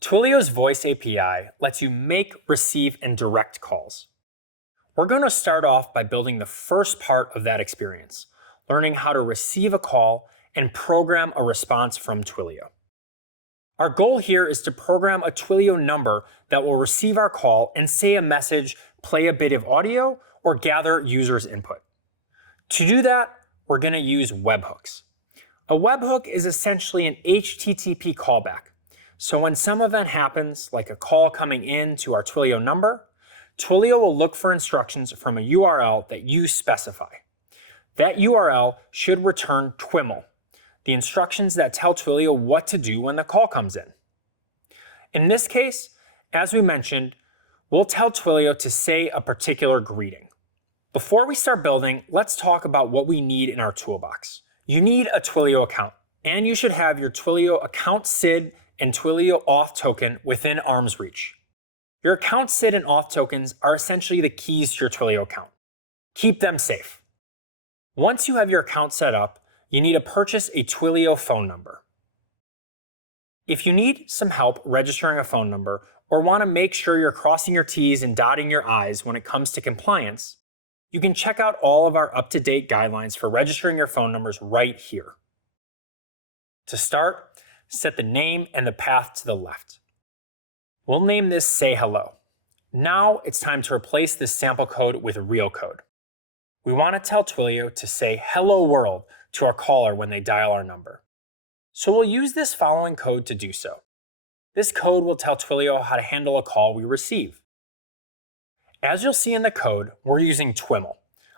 Twilio's Voice API lets you make, receive, and direct calls. We're going to start off by building the first part of that experience, learning how to receive a call and program a response from Twilio. Our goal here is to program a Twilio number that will receive our call and say a message, play a bit of audio, or gather users' input. To do that, we're going to use webhooks. A webhook is essentially an HTTP callback. So when some event happens, like a call coming in to our Twilio number, Twilio will look for instructions from a URL that you specify. That URL should return TwiML, the instructions that tell Twilio what to do when the call comes in. In this case, as we mentioned, we'll tell Twilio to say a particular greeting. Before we start building, let's talk about what we need in our toolbox. You need a Twilio account, and you should have your Twilio account SID and Twilio auth token within arm's reach. Your account SID and auth tokens are essentially the keys to your Twilio account. Keep them safe. Once you have your account set up, you need to purchase a Twilio phone number. If you need some help registering a phone number or want to make sure you're crossing your T's and dotting your I's when it comes to compliance, you can check out all of our up-to-date guidelines for registering your phone numbers right here. To start, set the name and the path to the left. We'll name this Say Hello. Now it's time to replace this sample code with real code. We want to tell Twilio to say Hello World to our caller when they dial our number. So we'll use this following code to do so. This code will tell Twilio how to handle a call we receive. As you'll see in the code, we're using TwiML,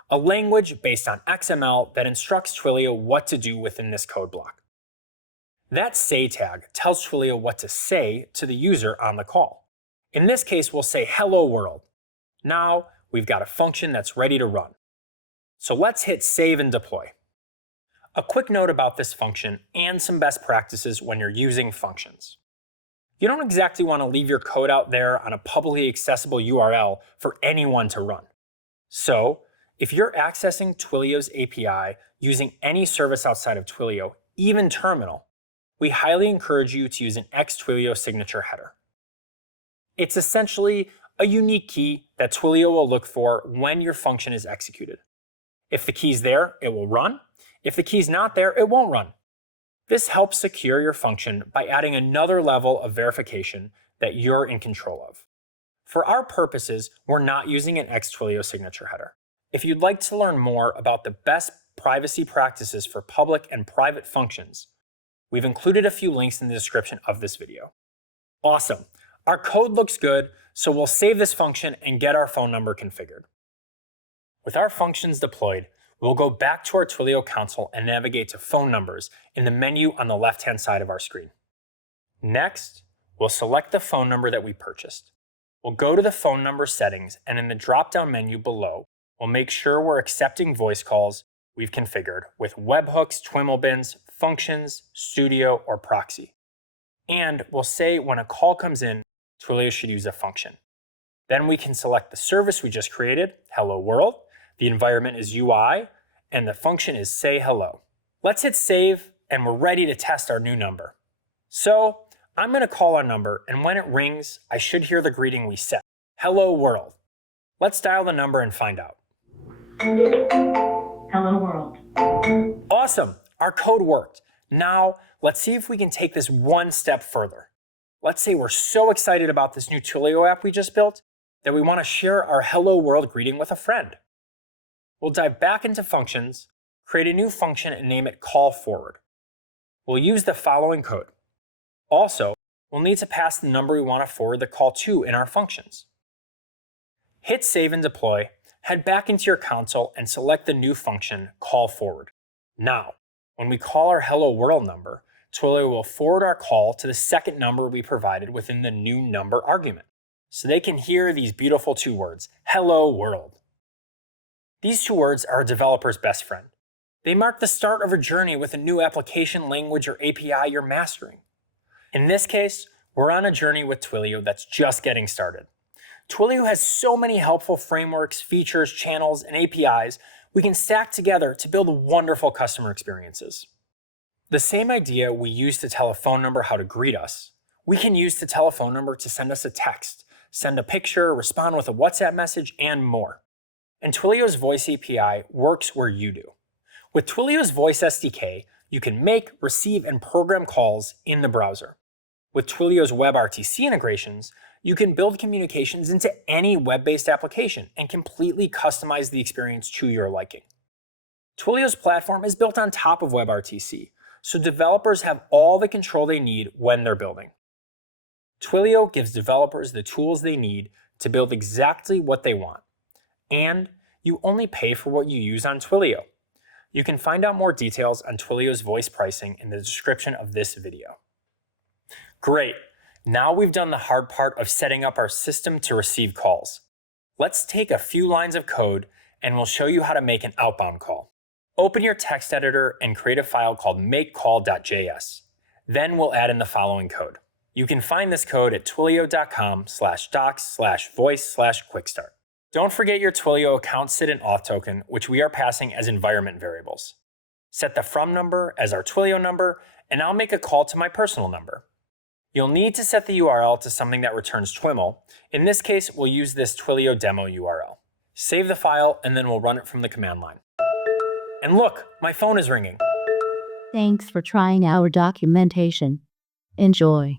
a language based on XML that instructs Twilio what to do within this code block. That say tag tells Twilio what to say to the user on the call. In this case, we'll say Hello World. Now we've got a function that's ready to run. So let's hit save and deploy. A quick note about this function and some best practices when you're using functions. You don't exactly want to leave your code out there on a publicly accessible URL for anyone to run. So if you're accessing Twilio's API using any service outside of Twilio, even Terminal, we highly encourage you to use an Twilio signature header. It's essentially a unique key that Twilio will look for when your function is executed. If the key's there, it will run. If the key's not there, it won't run. This helps secure your function by adding another level of verification that you're in control of. For our purposes, we're not using an Twilio signature header. If you'd like to learn more about the best privacy practices for public and private functions, we've included a few links in the description of this video. Awesome. Our code looks good, so we'll save this function and get our phone number configured. With our functions deployed, we'll go back to our Twilio console and navigate to phone numbers in the menu on the left-hand side of our screen. Next, we'll select the phone number that we purchased. We'll go to the phone number settings, and in the drop-down menu below, we'll make sure we're accepting voice calls we've configured with webhooks, TwiML bins, functions, studio, or proxy. And we'll say when a call comes in, Twilio should use a function. Then we can select the service we just created, Hello World, the environment is UI, and the function is Say Hello. Let's hit save, and we're ready to test our new number. So I'm going to call our number, and when it rings, I should hear the greeting we set, Hello World. Let's dial the number and find out. Hello World. Awesome, our code worked. Now let's see if we can take this one step further. Let's say we're so excited about this new Twilio app we just built that we want to share our Hello World greeting with a friend. We'll dive back into functions, create a new function and name it Call Forward. We'll use the following code. Also, we'll need to pass the number we want to forward the call to in our functions. Hit save and deploy, head back into your console and select the new function Call Forward. Now, when we call our Hello World number, Twilio will forward our call to the second number we provided within the new number argument, so they can hear these beautiful two words, Hello World. These two words are a developer's best friend. They mark the start of a journey with a new application, language, or API you're mastering. In this case, we're on a journey with Twilio that's just getting started. Twilio has so many helpful frameworks, features, channels, and APIs we can stack together to build wonderful customer experiences. The same idea we use to tell a phone number how to greet us, We can use the telephone number to send us a text, send a picture, respond with a WhatsApp message, and more. And Twilio's Voice API works where you do. With Twilio's Voice SDK, you can make, receive, and program calls in the browser. With Twilio's WebRTC integrations, you can build communications into any web-based application and completely customize the experience to your liking. Twilio's platform is built on top of WebRTC, so developers have all the control they need when they're building. Twilio gives developers the tools they need to build exactly what they want. And you only pay for what you use on Twilio. You can find out more details on Twilio's voice pricing in the description of this video. Great, now we've done the hard part of setting up our system to receive calls. Let's take a few lines of code and we'll show you how to make an outbound call. Open your text editor and create a file called makecall.js. Then we'll add in the following code. You can find this code at twilio.com/docs/voice/quickstart. Don't forget your Twilio account SID and auth token, which we are passing as environment variables. Set the from number as our Twilio number, and I'll make a call to my personal number. You'll need to set the URL to something that returns TwiML. In this case, we'll use this Twilio demo URL. Save the file, and then we'll run it from the command line. And look, my phone is ringing. Thanks for trying our documentation. Enjoy.